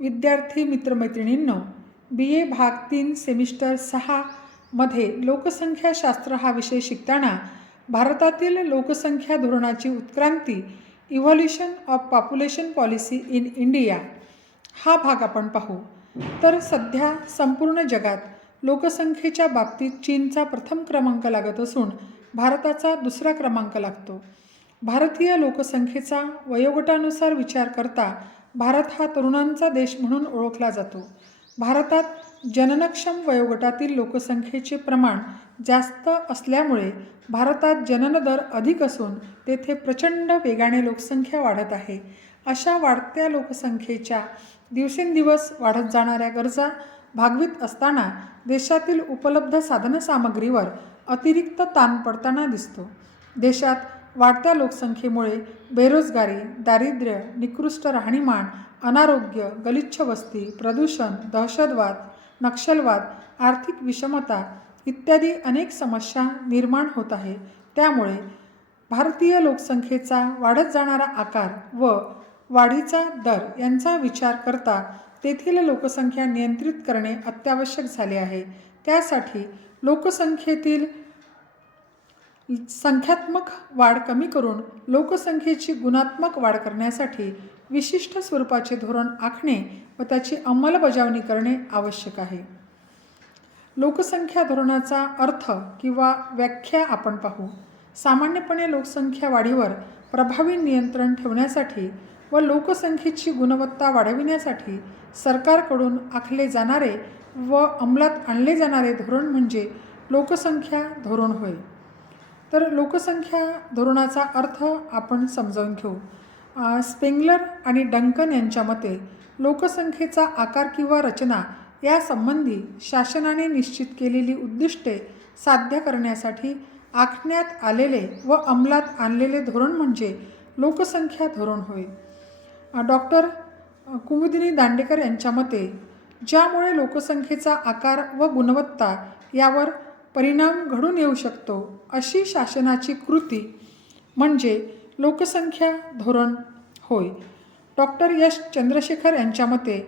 विद्यार्थी मित्रमैत्रिणींनो बी ए भाग तीन सेमिस्टर सहामध्ये लोकसंख्याशास्त्र हा विषय शिकताना भारतातील लोकसंख्या धोरणाची उत्क्रांती evolution of population policy in India हा भाग आपण पाहू. तर सध्या संपूर्ण जगात लोकसंख्येच्या बाबतीत चीनचा प्रथम क्रमांक लागत असून भारताचा दुसरा क्रमांक लागतो. भारतीय लोकसंख्येचा वयोगटानुसार विचार करता भारत हा तरुणांचा देश म्हणून ओळखला जातो. भारतात जननक्षम वयोगटातील लोकसंख्येचे प्रमाण जास्त असल्यामुळे भारतात जनन दर अधिक असून तेथे प्रचंड वेगाने लोकसंख्या वाढत आहे. अशा वाढत्या लोकसंख्येच्या दिवसेंदिवस वाढत जाणाऱ्या गरजा भागवित असताना देशातील उपलब्ध साधनसामग्रीवर अतिरिक्त ताण पडताना दिसतो. देशात वाढत्या लोकसंख्येमुळे बेरोजगारी दारिद्र्य निकृष्ट राहणीमान अनारोग्य गलिच्छ वस्ती प्रदूषण दहशतवाद नक्षलवाद आर्थिक विषमता इत्यादी अनेक समस्या निर्माण होत आहे. त्यामुळे भारतीय लोकसंख्येचा वाढत जाणारा आकार व वाढीचा दर यांचा विचार करता तेथील लोकसंख्या नियंत्रित करणे अत्यावश्यक झाले आहे. त्यासाठी लोकसंख्येतील संख्यात्मक वाढ कमी करून लोकसंख्येची गुणात्मक वाढ करण्यासाठी विशिष्ट स्वरूपाचे धोरण आखणे व त्याची अंमलबजावणी करणे आवश्यक आहे. लोकसंख्या धोरणाचा अर्थ किंवा व्याख्या आपण पाहू. सामान्यपणे लोकसंख्या वाढीवर प्रभावी नियंत्रण ठेवण्यासाठी व लोकसंख्येची गुणवत्ता वाढविण्यासाठी सरकारकडून आखले जाणारे व अंमलात आणले जाणारे धोरण म्हणजे लोकसंख्या धोरण होय. तर लोकसंख्या धोरणाचा अर्थ आपण समजावून घेऊ. स्पेंगलर आणि डंकन यांच्या मते लोकसंख्येचा आकार किंवा रचना यासंबंधी शासनाने निश्चित केलेली उद्दिष्टे साध्य करण्यासाठी आखण्यात आलेले व अंमलात आणलेले धोरण म्हणजे लोकसंख्या धोरण होय. डॉक्टर कुमुदिनी दांडेकर यांच्या मते ज्यामुळे लोकसंख्येचा आकार व गुणवत्ता यावर परिणाम घडून येऊ शकतो अशी शासनाची कृती म्हणजे लोकसंख्या धोरण होय. डॉक्टर यश चंद्रशेखर यांच्या मते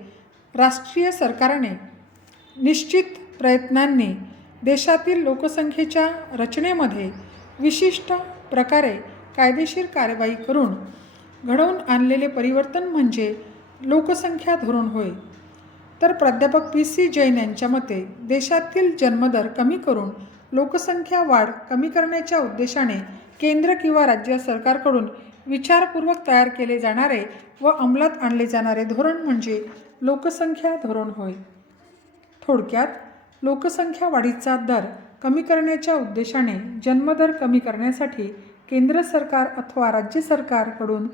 राष्ट्रीय सरकारने निश्चित प्रयत्नांनी देशातील लोकसंख्येच्या रचनेमध्ये विशिष्ट प्रकारे कायदेशीर कारवाई करून घडवून आणलेले परिवर्तन म्हणजे लोकसंख्या धोरण होय. तर प्राध्यापक पी सी जैन यांच्या मते देशातील जन्मदर कमी करून लोकसंख्या वाढ कमी करण्याच्या उद्देशाने केंद्र किंवा राज्य सरकारकडून विचारपूर्वक तयार केले जाणारे व अंमलात आणले जाणारे धोरण म्हणजे लोकसंख्या धोरण होय. थोडक्यात लोकसंख्या वाढीचा दर कमी करण्याच्या उद्देशाने जन्मदर कमी करण्यासाठी केंद्र सरकार अथवा राज्य सरकारकडून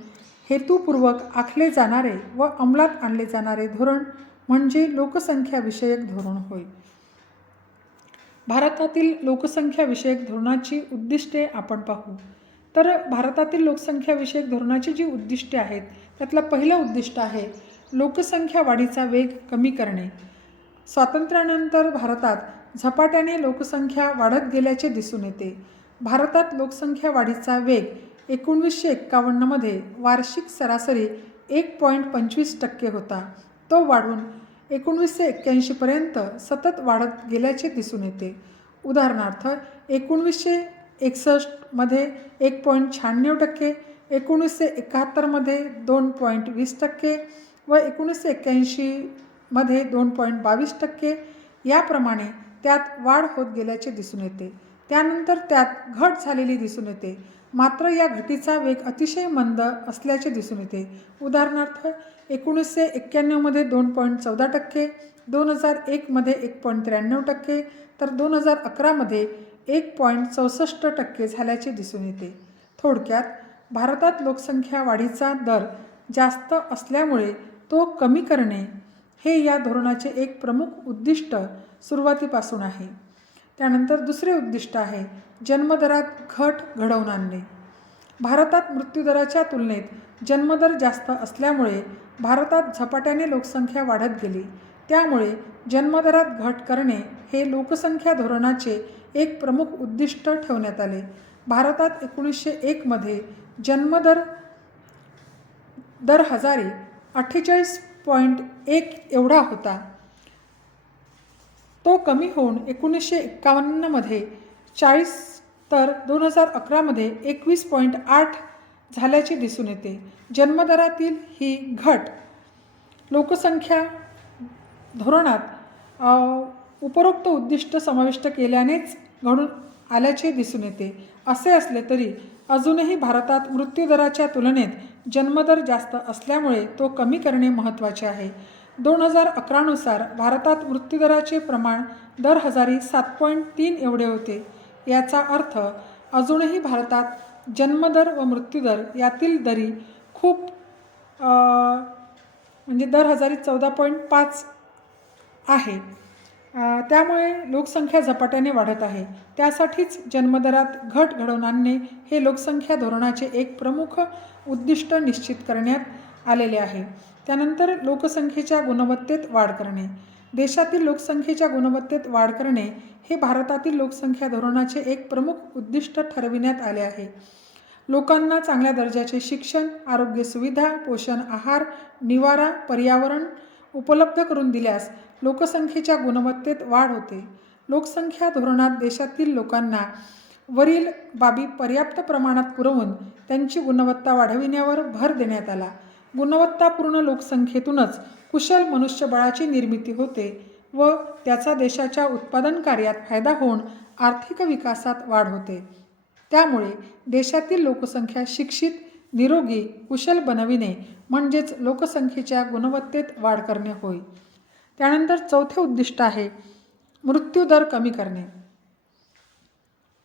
हेतुपूर्वक आखले जाणारे व अंमलात आणले जाणारे धोरण म्हणजे लोकसंख्याविषयक धोरण होय. भारतातील लोकसंख्याविषयक धोरणाची उद्दिष्टे आपण पाहू. तर भारतातील लोकसंख्याविषयक धोरणाची जी उद्दिष्टे आहेत त्यातलं पहिलं उद्दिष्ट आहे लोकसंख्या वाढीचा वेग कमी करणे. स्वातंत्र्यानंतर भारतात झपाट्याने लोकसंख्या वाढत गेल्याचे दिसून येते. भारतात लोकसंख्या वाढीचा वेग एकोणवीसशे एक्कावन्नमध्ये वार्षिक सरासरी एक पॉईंट पंचवीस टक्के होता. तो वाढून एकोणवीसशे एक्क्याऐंशीपर्यंत सतत वाढत गेल्याचे दिसून येते. उदाहरणार्थ एकोणवीसशे एकसष्टमध्ये एक पॉईंट शहाण्णव टक्के एकोणीसशे एकाहत्तरमध्ये दोन पॉईंट वीस टक्के व एकोणीसशे एक्क्याऐंशीमध्ये दोन पॉईंट बावीस टक्के याप्रमाणे त्यात वाढ होत गेल्याचे दिसून येते. त्यानंतर त्यात घट झालेली दिसून येते. मात्र या घटीचा वेग अतिशय मंद असल्याचे दिसून येते. उदाहरणार्थ एकोणीसशे एक्क्याण्णवमध्ये दोन पॉईंट चौदा टक्के दोन हजार एकमध्ये एक पॉईंट त्र्याण्णव टक्के तर दोन हजार अकरामध्ये एक पॉईंट चौसष्ट टक्के झाल्याचे दिसून येते. थोडक्यात भारतात लोकसंख्या वाढीचा दर जास्त असल्यामुळे तो कमी करणे हे या धोरणाचे एक प्रमुख उद्दिष्ट सुरुवातीपासून आहे. त्यानंतर दुसरे उद्दिष्ट आहे जन्मदरात घट घडवून आणणे. भारतात मृत्यूदराच्या तुलनेत जन्मदर जास्त असल्यामुळे भारतात झपाट्याने लोकसंख्या वाढत गेली. त्यामुळे जन्मदरात घट करणे हे लोकसंख्या धोरणाचे एक प्रमुख उद्दिष्ट ठेवण्यात आले. भारतात एकोणीसशे एकमध्ये जन्मदर दर हजारी अठ्ठेचाळीस पॉईंट एक एवढा होता. तो कमी होऊन एकोणीसशे एक्कावन्नमध्ये चाळीस तर दोन हजार अकरामध्ये एकवीस पॉईंट आठ झाल्याचे दिसून येते. जन्मदरातील ही घट लोकसंख्या धोरणात उपरोक्त उद्दिष्ट समाविष्ट केल्यानेच घडून आल्याचे दिसून येते. असे असले तरी अजूनही भारतात मृत्यूदराच्या तुलनेत जन्मदर जास्त असल्यामुळे तो कमी करणे महत्त्वाचे आहे. दोन हजार अकरानुसार भारतात मृत्यूदराचे प्रमाण दर हजारी सात पॉईंट तीन एवढे होते. याचा अर्थ अजूनही भारतात जन्मदर व मृत्यूदर यातील दरी खूप म्हणजे दर हजारी चौदा पॉईंट पाच आहे. त्यामुळे लोकसंख्या झपाट्याने वाढत आहे. त्यासाठीच जन्मदरात घट घडवून आणणे हे लोकसंख्या धोरणाचे एक प्रमुख उद्दिष्ट निश्चित करण्यात आलेले आहे. त्यानंतर लोकसंख्येच्या गुणवत्तेत वाढ करणे. देशातील लोकसंख्येच्या गुणवत्तेत वाढ करणे हे भारतातील लोकसंख्या धोरणाचे एक प्रमुख उद्दिष्ट ठरविण्यात आले आहे. लोकांना चांगल्या दर्जाचे शिक्षण आरोग्य सुविधा पोषण आहार निवारा पर्यावरण उपलब्ध करून दिल्यास लोकसंख्येच्या गुणवत्तेत वाढ होते. लोकसंख्या धोरणात देशातील लोकांना वरील बाबी पर्याप्त प्रमाणात पुरवून त्यांची गुणवत्ता वाढविण्यावर भर देण्यात आला. गुणवत्तापूर्ण लोकसंख्येतूनच कुशल मनुष्यबळाची निर्मिती होते व त्याचा देशाच्या उत्पादन कार्यात फायदा होऊन आर्थिक विकासात वाढ होते. त्यामुळे देशातील लोकसंख्या शिक्षित निरोगी कुशल बनविणे म्हणजेच लोकसंख्येच्या गुणवत्तेत वाढ करणे होय. त्यानंतर चौथे उद्दिष्ट आहे मृत्यूदर कमी करणे.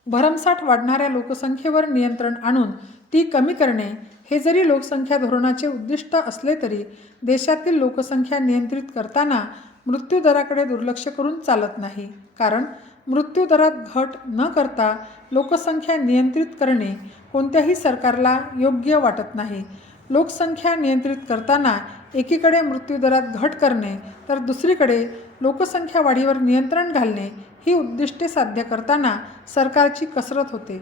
भरमसाठ वाढणाऱ्या लोकसंख्येवर नियंत्रण आणून ती कमी करणे हे जरी लोकसंख्या धोरणाचे उद्दिष्ट असले तरी देशातील लोकसंख्या नियंत्रित करताना मृत्यूदराकडे दुर्लक्ष करून चालत नाही. कारण मृत्यूदरात घट न करता लोकसंख्या नियंत्रित करणे कोणत्याही सरकारला योग्य वाटत नाही. लोकसंख्या नियंत्रित करताना एकीकडे मृत्यूदरात घट करणे तर दुसरीकडे लोकसंख्या वाढीवर नियंत्रण घालणे ही उद्दिष्टे साध्य करताना सरकारची कसरत होते.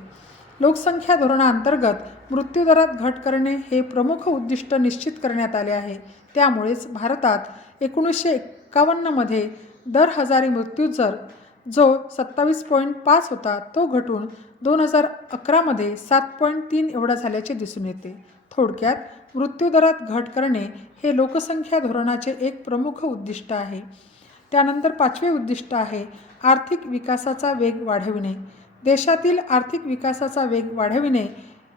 लोकसंख्या धोरणाअंतर्गत मृत्यूदरात घट करणे हे प्रमुख उद्दिष्ट निश्चित करण्यात आले आहे. त्यामुळेच भारतात एकोणीसशे एक्कावन्नमध्ये दर हजारी मृत्यूदर जो सत्तावीस पॉईंट पाच होता तो घटून दोन हजार अकरामध्ये सात पॉईंट तीन एवढा झाल्याचे दिसून येते. थोडक्यात मृत्यूदरात घट करणे हे लोकसंख्या धोरणाचे एक प्रमुख उद्दिष्ट आहे. त्यानंतर पाचवे उद्दिष्ट आहे आर्थिक विकासाचा वेग वाढविणे. देशातील आर्थिक विकासाचा वेग वाढविणे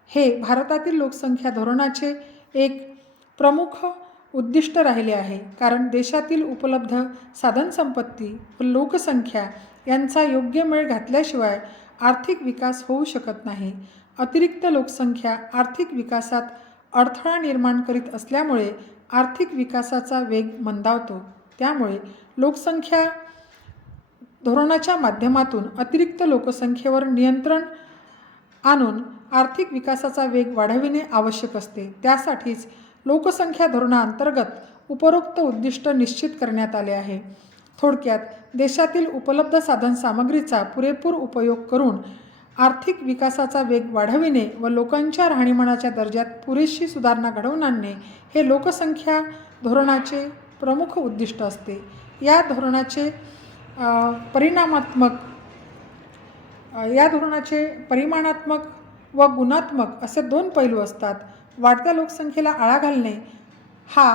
हे भारतातील लोकसंख्या धोरणाचे एक प्रमुख उद्दिष्ट राहिले आहे. कारण देशातील उपलब्ध साधनसंपत्ती व लोकसंख्या यांचा योग्य मेळ घातल्याशिवाय आर्थिक विकास होऊ शकत नाही. अतिरिक्त लोकसंख्या आर्थिक विकासात अडथळा निर्माण करीत असल्यामुळे आर्थिक विकासाचा वेग मंदावतो. त्यामुळे लोकसंख्या धोरणाच्या माध्यमातून अतिरिक्त लोकसंख्येवर नियंत्रण आणून आर्थिक विकासाचा वेग वाढविणे आवश्यक असते. त्यासाठीच लोकसंख्या धोरणाअंतर्गत उपरोक्त उद्दिष्ट निश्चित करण्यात आले आहे. थोडक्यात देशातील उपलब्ध साधनसामग्रीचा पुरेपूर उपयोग करून आर्थिक विकासाचा वेग वाढविणे व लोकांच्या राहणीमानाच्या दर्जात पुरेशी सुधारणा घडवून आणणे हे लोकसंख्या धोरणाचे प्रमुख उद्दिष्ट असते. या धोरणाचे परिणामात्मक या धोरणाचे परिमाणात्मक व गुणात्मक असे दोन पैलू असतात. वाढत्या लोकसंख्येला आळा घालणे हा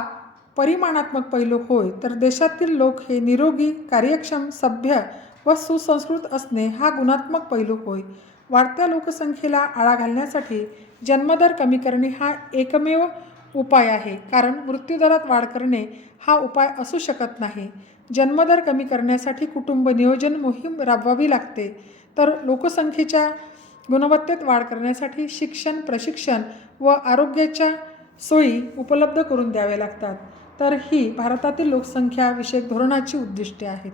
परिमाणात्मक पैलू होय. तर देशातील लोक हे निरोगी कार्यक्षम सभ्य व सुसंस्कृत असणे हा गुणात्मक पैलू होय. वाढत्या लोकसंख्येला आळा घालण्यासाठी जन्मदर कमी करणे हा एकमेव उपाय आहे. कारण मृत्यूदरात वाढ करणे हा उपाय असू शकत नाही. जन्मदर कमी करण्यासाठी कुटुंब नियोजन मोहीम राबवावी लागते. तर लोकसंख्येच्या गुणवत्तेत वाढ करण्यासाठी शिक्षण प्रशिक्षण व आरोग्याच्या सोयी उपलब्ध करून द्याव्या लागतात. तर ही भारतातील लोकसंख्याविषयक धोरणाची उद्दिष्टे आहेत.